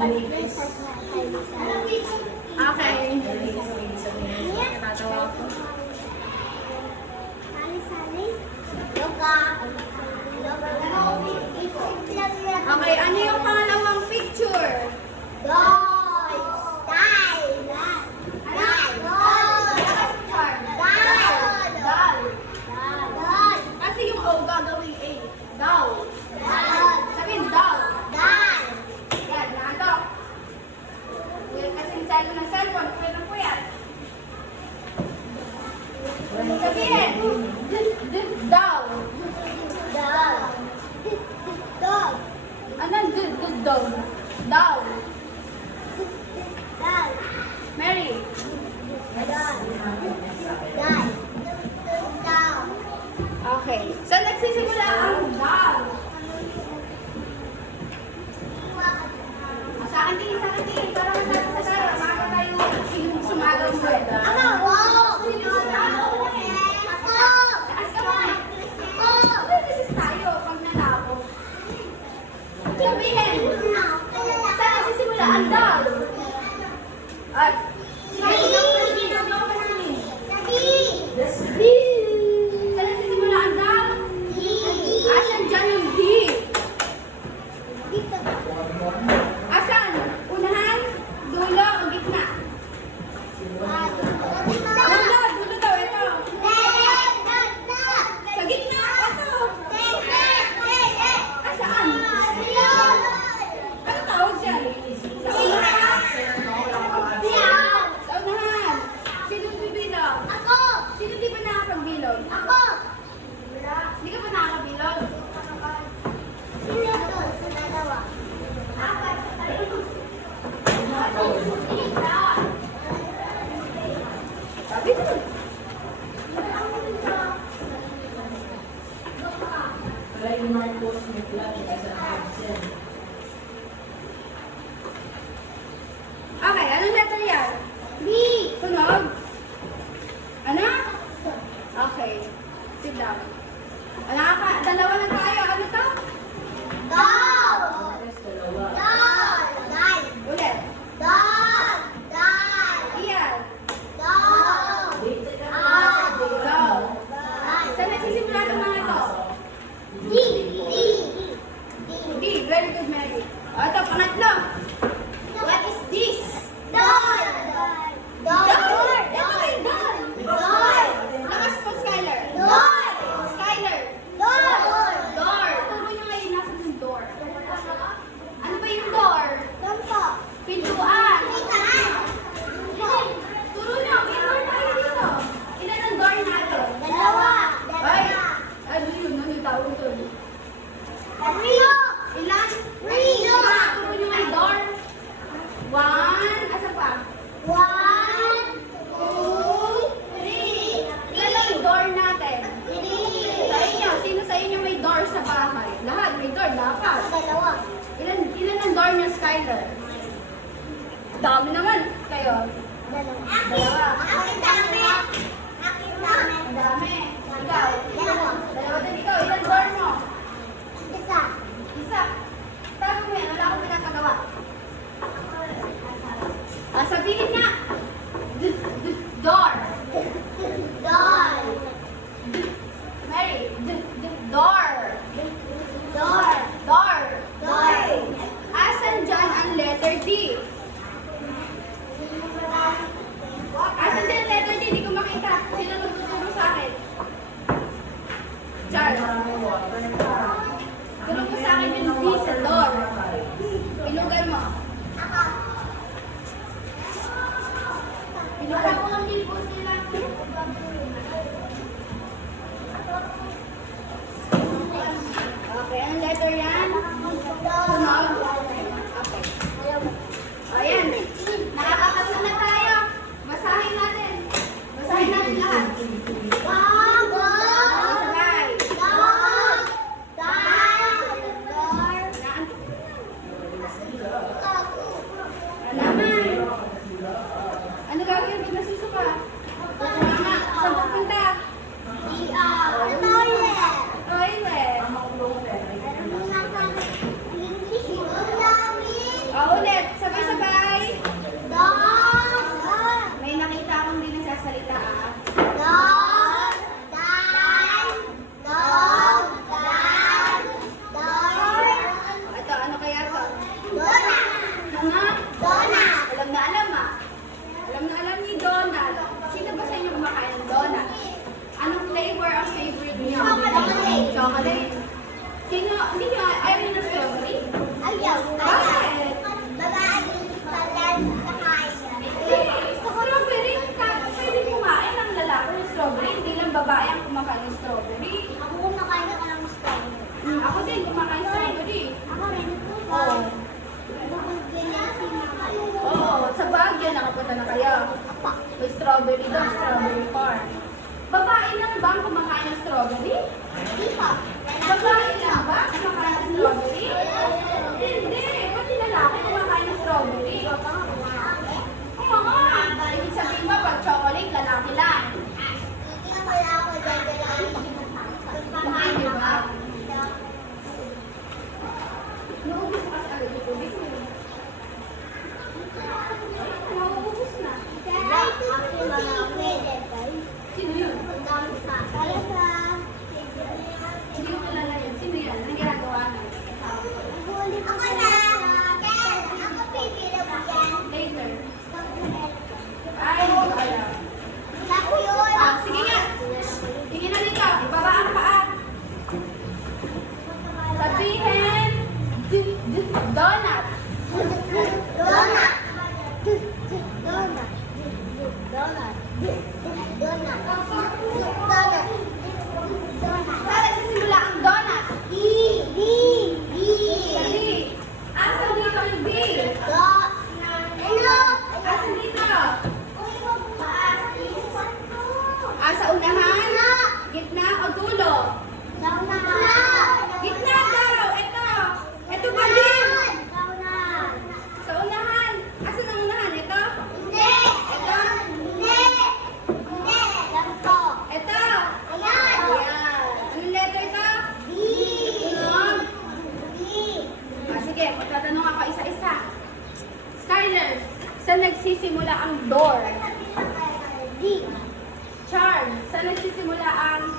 Okay. Natatawa ako. Okay, ano yung pangalawang picture? Kasi yung O gagawin A. Daw. Sabihin daw. Yan, nato. Kasi yung cellphone ng cellphone, kuya ng kuya. Sabihin. Daw. Anong daw? Daw. Mary. Okay. So, nagsisimula ang daw. Sa akin tingin. Para masasara. Maka tayo sumagaw mo. Taas ka ba? This tayo pag natapos. Sabihin. Saan nagsisimula ang daw? At asan dyan yung D? Asan? Unahan? Dulo o gitna? Dulo daw. Ito. Sa gitna? Ito. Asaan? Ano tawag dyan? Sa unahan? Sa unahan. Sino bibilog? Sino di ba nakapagbilog? Hindi ka ba nakakabilog? Sabi ko. Okay, anong letter yan? Tunog? Ano? Okay. Sit down. Dalawa na tayo. Ano to? Ulit. Iyan. Go. Saan nagsisimula itong mga to? D. Very good, Mary. O, ito, pangatlo. What is this? Door. Ito kayo, door. Lakas po, Skylar. Skylar. Door. Turo nyo ngayon nasa yung door. Ano ba yung door? Pintuan. Turo nyo, may door tayo dito. Ilan ang door natin? Ay, ano yun? Ano yung tawag ito? Ilan? Turo nyo may door. 1. Asa pa? 2, 3. Ilan ang door natin? Sa inyo, sino sa inyo may door sa bahay? Lahat may door, dapat. Ilan ang door niya, Skylar? Dami naman. Kayo? Dalawa. Ang dami. Ikaw? Dalawa din ikaw. Ilan door mo? Isa. Tago mo yan. Wala akong pinapagawa. Sabihin nga. Door. Mary. Door. Asan dyan ang letter D? Asan dyan ang letter D? Hindi ko makita. Sino tututuro sa akin? Char. Tulong mo sa akin yung D sa door. Pinugan mo. Pinugan mo ang libo sila. Okay, anong letter yan? Tunog? Okay. Ayan. Nakakapasa na tayo. Basahin natin lahat. Sabay. Alaman. Ano gagawin pag nasusuka? Mama, saan pupunta? Toilet. Ulit. Sa Baguio, nakapunta na kayo. May strawberry doon, strawberry farm. Babae lang ba ang kumakain ng strawberry? Hindi po. Babae lang ba ang kumakain ng strawberry? Hindi. Pati lalaki kumakain ng strawberry. Oo. Ibig sabihin ba, pag chocolate, lalaki lang. Hindi, di ba? Naubos na kasi agad yung tubig mo. Naubos na. Sino yun? Hindi mo kilala yun. Sino yan? Anong ginagawa na? Later. Ay, hindi ko alam. Sige nga. Sige na dito. Ibaba ang paa. Sabihin, donut. Saan nagsisimula ang donut? Dali. Asan dito ang B? Asan dito? Asa unahan? Gitna o dulo? Gitna daw. Ito. Ito ba din? Sa unahan. Asan ang unahan? Ito? Ito. Ayan. Anong letter ito? Tunog. Sige, magtatanong ako isa-isa. Skyler, saan nagsisimula ang door? Charm, saan nagsisimula ang...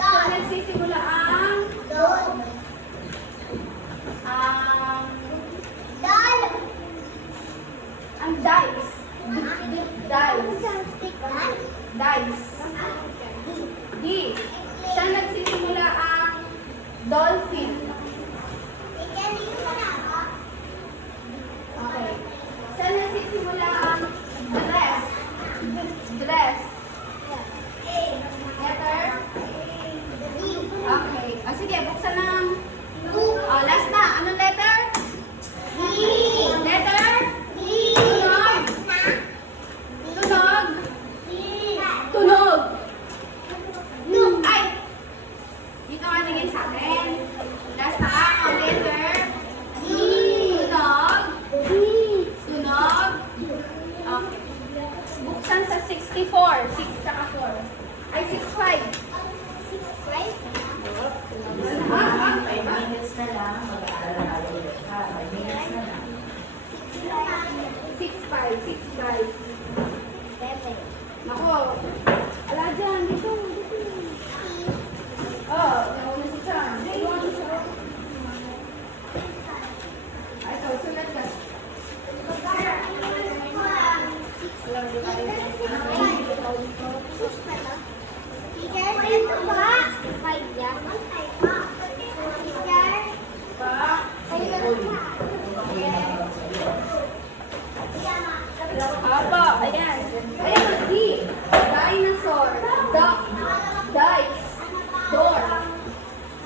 saan nagsisimula ang... ang dice. Dice. D. Saan nagsisimula ang dolphin? Okay. Saan nagsisimula ang dress? Dress. Letter? Okay. Sige, buksan ng... last na. Anong letter? Letter? Tunog. Tunog. Tunog. Ay! Dito ka naging sa akin. Last na ako. Letter? Tunog. Tunog. Okay. Buksan sa 64. 6 tsaka 4. Ay, 65. 5 minutes na lang. Mag-aalala ulit ka. 5 minutes na lang. 65. Nako. Ala dyan. Dito. Oh, nauna si Chan. Ay, ito. Sulat ka. Alam mo ba Apa, ayan. Ayan, D. Dinosaur. Duck. Dice. Door.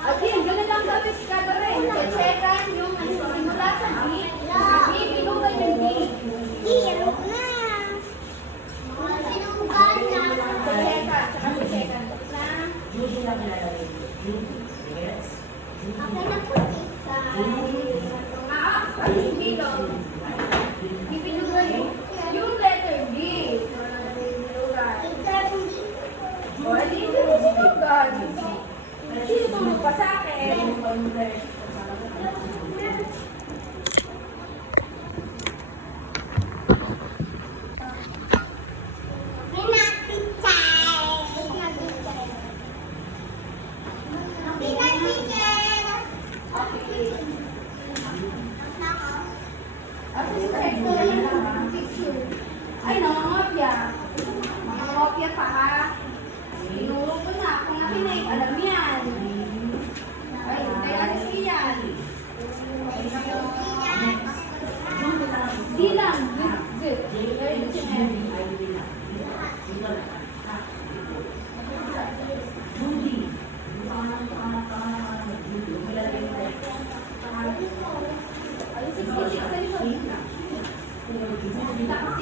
Again, ganun lang dapat gagawin. Checkan yung nagsisimula sa B. B, pinugay yung D. Checkan, tsaka checkan. Tapos na. Hindi lang nilalagay. Yes. Dito. Ipinugay yung letter D. O, dito mo sinugan. Sino tulog pa sa akin?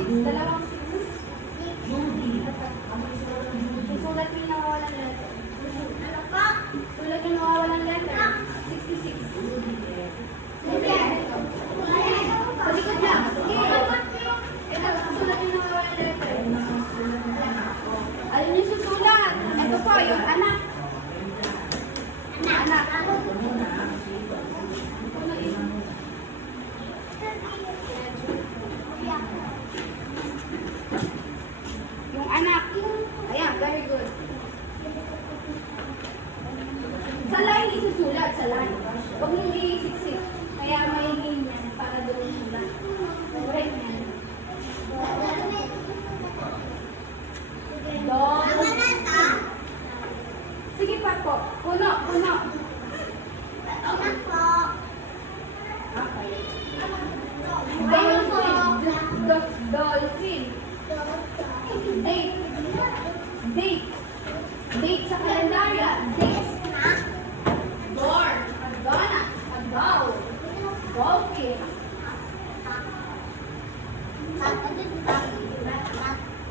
Dalawang 6. Susulat mo yung nawawalan letter. Sulat yung nawawalan letter. 66. Sa likod na. Sige. Ito, susulat yung nawawalan letter. Ayun yung susulat. Ito po, yung anak. Anak. Yung anak. Ayan, very good. Sa line isusulat, sa line. Huwag nyo i-siksik. Kaya may line yan para doon sulat. Right yan. Sige pa po. Puno, puno. Dolphin. Date. Date. Date sa kalendaryo. Date. Door. Donut. Doll. Dolphin.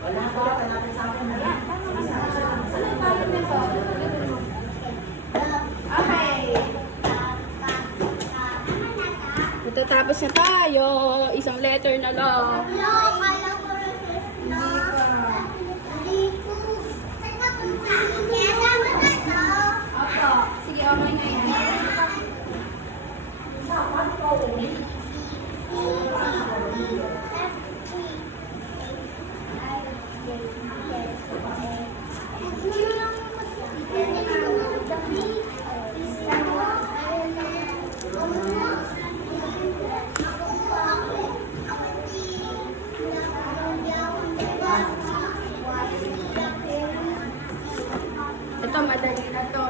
Wala ko lang natin sa akin. Ayan. Ano tayo nito? Okay. Matatapos na tayo. Isang letter na lang. Opo. Sige, okay na yan. Ito, madali na to.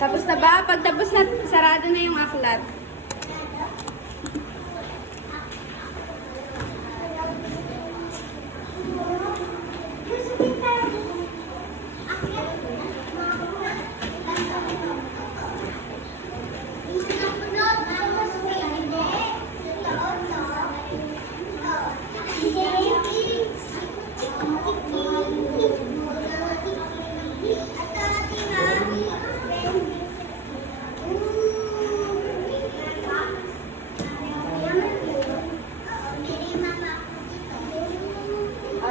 Tapos na ba? Pag tapos na, sarado na yung aklat.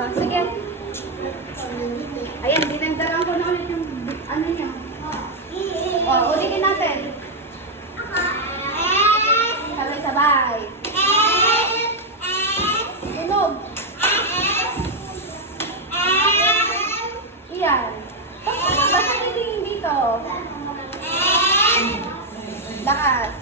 Sige. Ayan, dinagdagan ko na ulit yung ano niya. Ulitin natin. Sabay-sabay. Tunog. Iyan. Basta titingin dito. Lakas.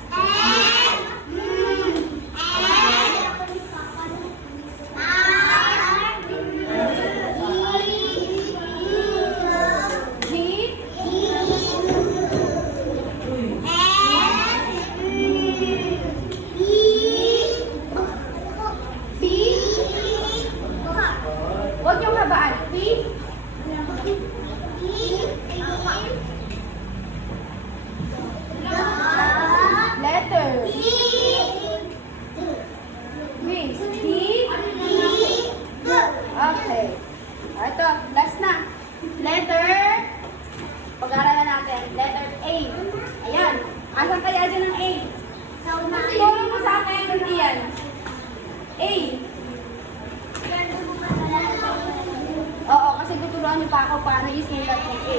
Huwag yung habaan. P. Letter. Wings. T. Okay. Ito, last na. Letter. Pag-aralan natin. Letter A. Ayan. Asan kaya dyan ang A? Turo mo sa akin. Iyan. A. Oo, kasi tuturuan niyo pa ako paano isulat yung A.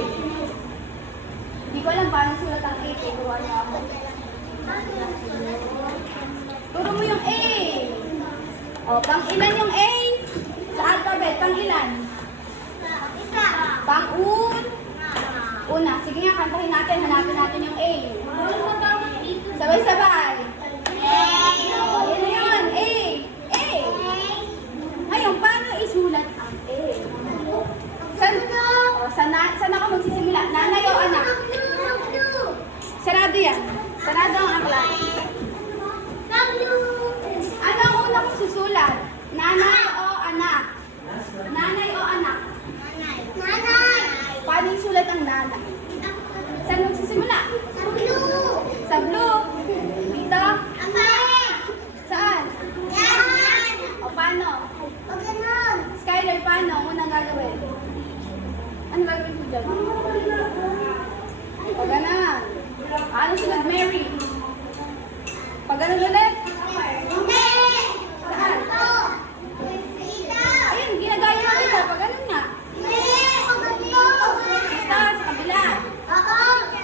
Hindi ko alam paano sulat ang A. Tuturuan niyo ako. Turo mo yung A. O, pang ilan yung A? Sa alphabet, pang ilan? Pang una. Sige nga, kantahin natin. Hanapin natin yung A. Sabay-sabay. O, yun na yun. A. A. Sulat. Nanay o anak? Nanay o anak? Paano yung sulat ang nanay? Saan magsisimula? Sa blue. Dito? Saan? O paano? Skyler, paano? Unang gagawin. Ano gagawin mo dyan? Pag ganan. Ano sunod, Mary? Pag ganan ulit? Saan? Ayun, ginagaya na kita. Pag ganan nga. Dito, sa kabila.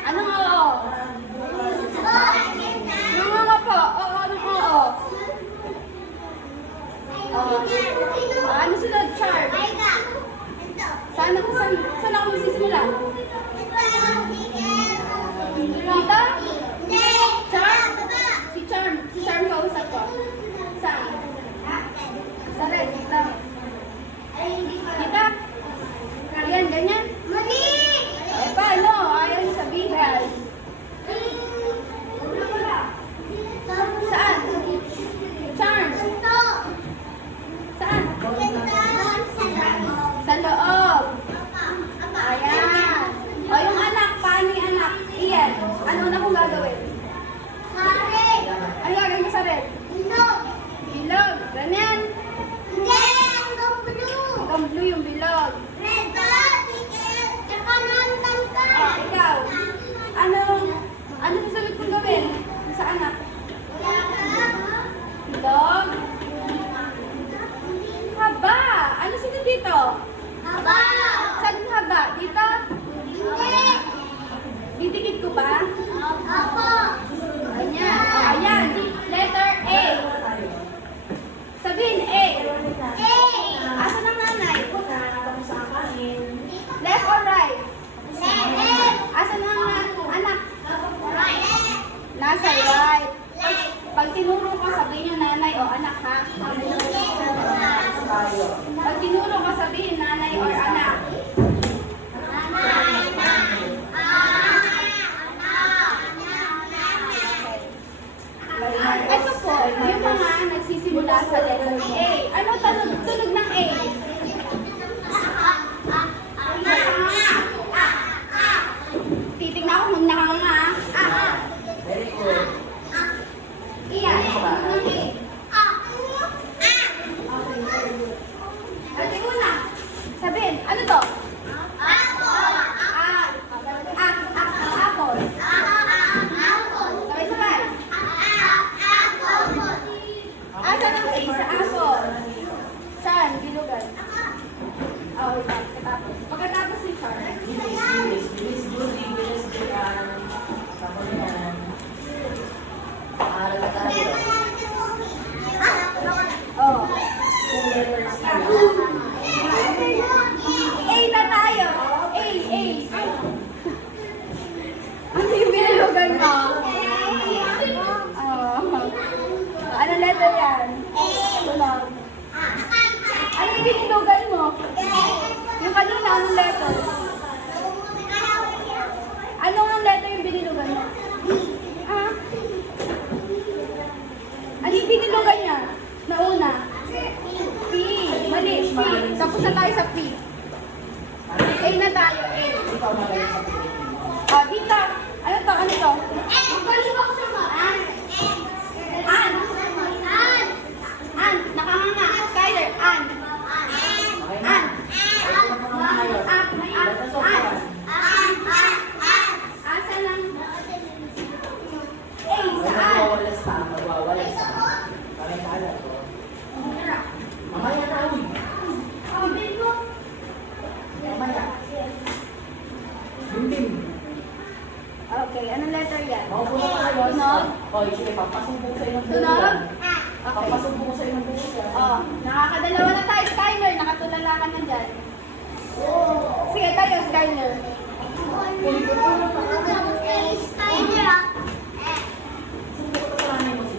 Ano nga oo? Ano nga po? Oo, ano nga oo? Ano sunod, Char? Saan ako magsisimula? Dito? Char? Si Charm kausap ko. Saan? Sa red, dito. Dito? Ayan, ganyan. Eh, paano? Ayaw niyo sabihin. Saan? Charm? Saan? Sa loob. Ayan. O yung anak, paano yung anak? Iyan. Ano na kong gagawin? Ano gagawin mo sa red? Bilog. Ganyan. Hanggang blue yung bilog. O, ikaw. Ano susunod kong gawin? Sa anak? Bilog. Haba. Ano sunod dito? Saan yung haba? Dito? Didikit ko ba? Ayan. O, ayan. Letter A. Sabihin A. Asan ang nanay? Left or right? Asan ang anak? Nasa right. Pag tinuro ko, sabihin yung nanay o anak ha? Pag tinuro ko, sabihin nanay or anak. Ito po, yung mga nagsisimula sa letter A. Ano tunog ng A? Titignan ko kung nakanganga. Very good. Iyan, tunog ng A. Ate una, sabihin, ano to? Apple. Sabay-sabay. Asan ang A sa apple? Saan? Bilugan. Oh, ito. Pagkatapos si Char. Bilis, Judy, bilis, Julian. Tapos yan. Aral na tayo. Oh. Two letters na. A na tayo. A. Ano yung bilugan mo? Oh. Ano letter yan? Tunog. Ano yung binilugan mo? Yung kanina, anong letter? Ano ang letter yung binilugan mo? Ah? Ano yung binilugan niya? Nauna? P. Mali, P. Tapos na tayo sa P. A na tayo, A. Ikaw magaling sa Pilipino. Dito. Ano to? Ano to? An. An. Nakanganga. Skyler. An. Okay na? An. Ayos. Let us An. focus. Asa lang? A. Huwag Saan? magwawalas pa. Magwawalas pa. Kami kala ko. Mamaya na, uy. Bibig mo. Mamaya. Bimbing. Okay, anong letter yan? Maupo na tayo. Tunog? Hoy, sige, papasumbong sa'yo ng buhay Tunog? yan. Okay. Papasumbong sa'yo ng buhay yan. Oh, nakakadalawa na tayo, Skyler. Nakatulala ka na dyan. Sige tayo, Skyler.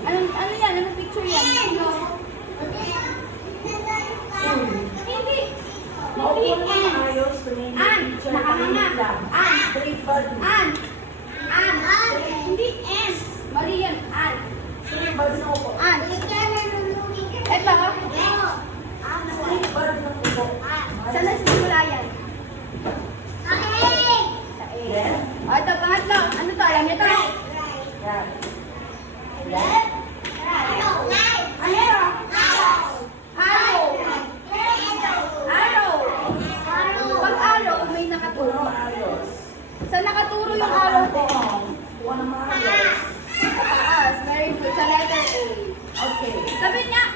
Ano yan? Anong picture yan? Hindi. Maupo Hindi. na naman ayos. tumingin. An. Teacher, Nakanganga. tumingin lang. An. Straight body. An. Hindi S. Mali yan. An. Straight body na upo. An. Ito. Saan nagsisimula yan? Sa A. Left. O, ito, pangatlo. Ano to? Alam niyo to? Right. Left. Ano? Arrow. Arrow. Pag arrow, may nakaturo. Arrows. Saan nakaturo yung arrow ko? Kuha ng mga arrows. Sa taas. Very good. Sa letter A. Okay. Sabi niya,